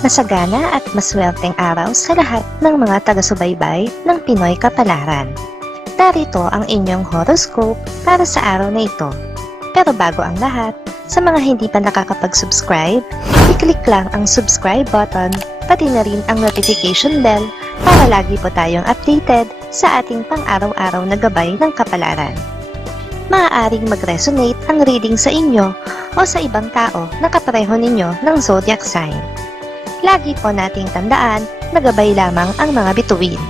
Masagana at maswerteng araw sa lahat ng mga taga-subaybay ng Pinoy Kapalaran. Narito ang inyong horoscope para sa araw na ito. Pero bago ang lahat, sa mga hindi pa nakakapag-subscribe, i-click lang ang subscribe button, pati na rin ang notification bell para lagi po tayong updated sa ating pang-araw-araw na gabay ng kapalaran. Maaaring mag-resonate ang reading sa inyo o sa ibang tao na kapareho ninyo ng zodiac sign. Lagi po nating tandaan na gabay lamang ang mga bituin.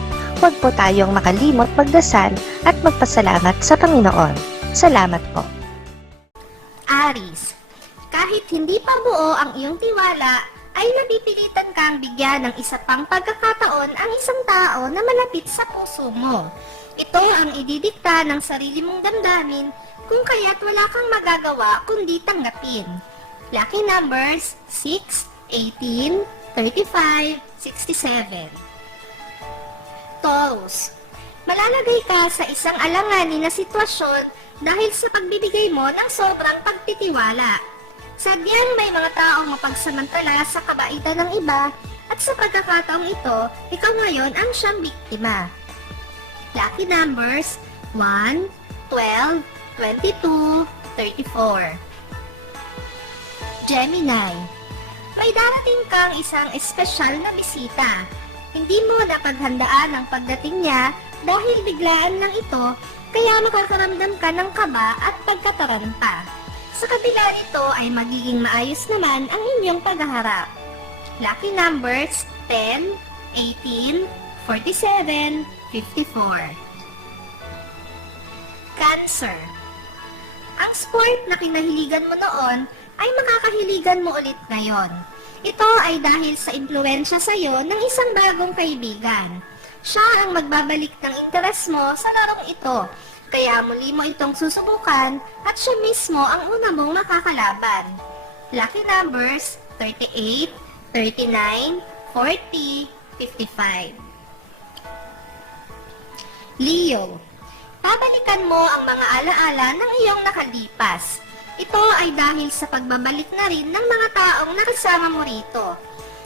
Huwag po tayong makalimot magdasal at magpasalamat sa Panginoon. Salamat po. Aries, kahit hindi pa buo ang iyong tiwala, ay napipilitan kang bigyan ng isa pang pagkakataon ang isang tao na malapit sa puso mo. Ito ang ididikta ng sarili mong damdamin kung kaya't wala kang magagawa kundi tanggapin. Lucky numbers 6, 18, 35, 67. Taurus, malalagay ka sa isang alanganin na sitwasyon dahil sa pagbibigay mo ng sobrang pagtitiwala. Sadyang may mga taong mapagsamantala sa kabaitan ng iba at sa pagkakataong ito, ikaw ngayon ang siyang biktima. Lucky numbers 1, 12, 22, 34. Gemini, may darating kang isang espesyal na bisita. Hindi mo napaghandaan ang pagdating niya dahil biglaan lang ito, kaya makakaramdam ka ng kaba at pagkataranta. Sa kabila nito ay magiging maayos naman ang inyong paghaharap. Lucky numbers 10, 18, 47, 54. Cancer, ang sport na kinahiligan mo noon ay makakahiligan mo ulit ngayon. Ito ay dahil sa impluwensya sa iyo ng isang bagong kaibigan. Siya ang magbabalik ng interes mo sa larong ito, kaya muli mo itong susubukan at siya mismo ang una mong makakalaban. Lucky numbers 38, 39, 40, 55. Leo, babalikan mo ang mga alaala ng iyong nakalipas. Ito ay dahil sa pagbabalik na rin ng mga taong nakasama mo rito.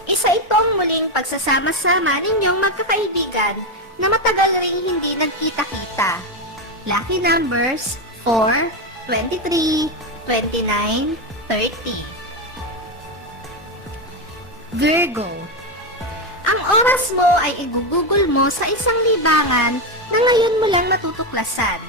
Isa itong muling pagsasama-sama ninyong magkakaibigan na matagal ring hindi nagkita-kita. Lucky numbers 4, 23, 29, 30. Virgo, ang oras mo ay igugugol mo sa isang libangan na ngayon mo lang natutuklasan.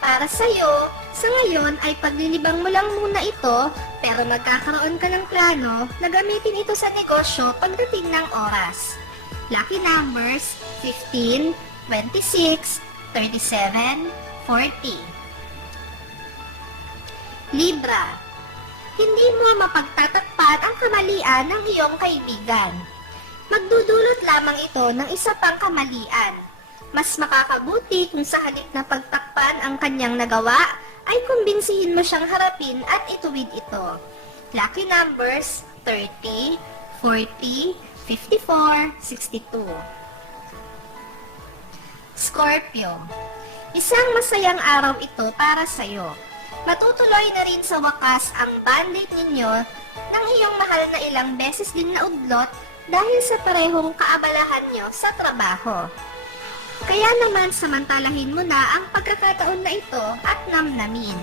Para sa'yo, sa ngayon ay paglilibang mo lang muna ito, pero magkakaroon ka ng plano na gamitin ito sa negosyo pagdating ng oras. Lucky numbers 15, 26, 37, 40. Libra, hindi mo mapagtatakpan ang kamalian ng iyong kaibigan. Magdudulot lamang ito ng isa pang kamalian. Mas makakabuti kung sa halip na pagtakpan ang kanyang nagawa, ay kumbinsihin mo siyang harapin at ituwid ito. Lucky numbers 30, 40, 54, 62. Scorpio, isang masayang araw ito para sa'yo. Matutuloy na rin sa wakas ang band-aid ninyo ng iyong mahal na ilang beses din na udlot dahil sa parehong kaabalahan nyo sa trabaho. Kaya naman samantalahin mo na ang pagkakataon na ito at namnamin.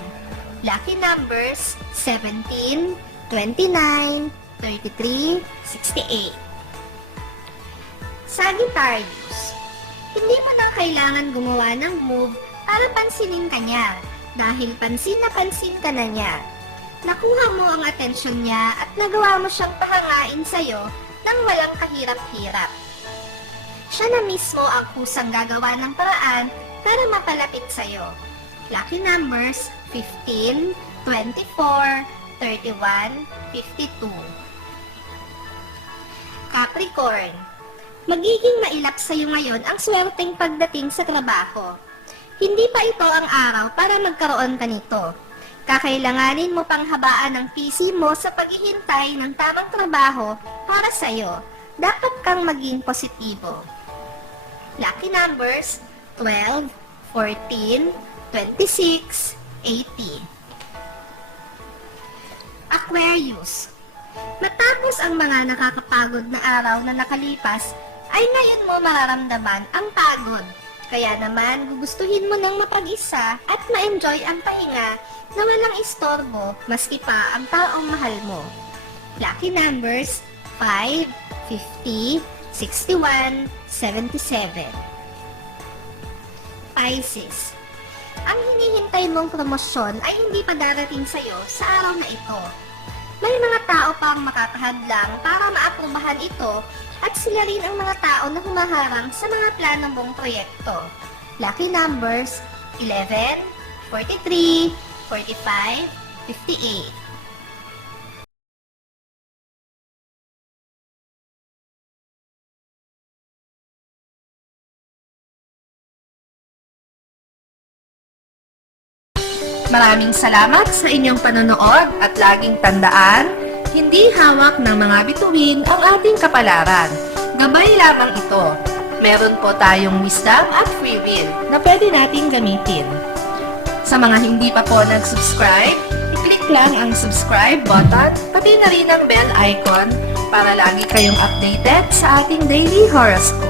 Lucky numbers 17, 29, 33, 68. Sagittarius, hindi mo na kailangan gumawa ng move para pansinin ka niya dahil pansin ka na niya. Nakuha mo ang atensyon niya at nagawa mo siyang pahangain sa'yo nang walang kahirap-hirap. Siya na mismo ang kusang gagawa ng paraan para mapalapit sa'yo. Lucky numbers 15, 24, 31, 52. Capricorn, magiging mailap sa'yo ngayon ang swerteng pagdating sa trabaho. Hindi pa ito ang araw para magkaroon ka nito. Kakailanganin mo pang habaan ang PC mo sa paghihintay ng tamang trabaho para sa'yo. Dapat kang maging positibo. Lucky numbers 12, 14, 26, 80. Aquarius, Matapos ang mga nakakapagod na araw na nakalipas, ay ngayon mo mararamdaman ang pagod. Kaya naman, gugustuhin mo ng mapag-isa at ma-enjoy ang pahinga na walang istorbo maski pa ang taong mahal mo. Lucky numbers 5, 50, 61, 77. Pisces. Ang hinihintay mong promosyon ay hindi pa darating sa'yo sa araw na ito. May mga tao pang makakahadlang para maaprubahan ito at sila rin ang mga tao na humaharang sa mga planong mong proyekto. Lucky numbers 11, 43, 45, 58. Maraming salamat sa inyong panonood at laging tandaan, hindi hawak ng mga bituin ang ating kapalaran. Gabay lamang ito. Meron po tayong wisdom at free will na pwede nating gamitin. Sa mga hindi pa po nag-subscribe, i-click lang ang subscribe button, pati na rin ang bell icon para lagi kayong updated sa ating daily horoscope.